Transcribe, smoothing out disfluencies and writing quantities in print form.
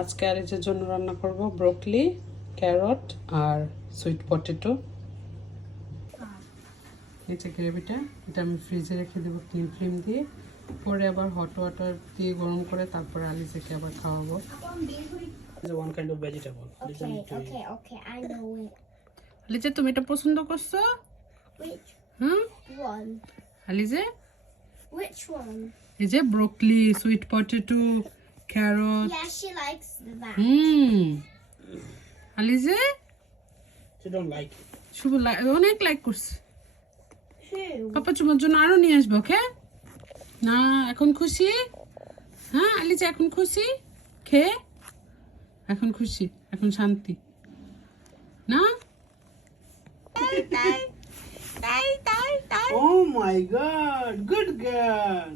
আজকে আলিজের জন্য রান্না করব ব্রোকলি, ক্যারট আর সুইট পটেটো। এই যে গ্রেভিটা, এটা আমি ফ্রিজে রেখে দেবো ক্লিন ফ্লেম দিয়ে। পরে আবার হট ওয়াটার দিয়ে গরম করে তারপরে আলিজাকে আবার খাওয়াবো। One kind of vegetable. Okay, I know it. Aliza, তুমি এটা পছন্দ করছো? Which hmm one? Aliza, Which one? এই যে broccoli, sweet potato, carrot. Yeah, she likes that. Aliza She don't like it. শুভ অনেক লাইক করছে। Who? পাপা তোমার জন্য আরো নিয়ে আসবো, ওকে? না এখন খুশি? হ্যাঁ আলিজা এখন খুশি? খেয়ে এখন খুশি, এখন শান্তি না? Oh my god, good girl.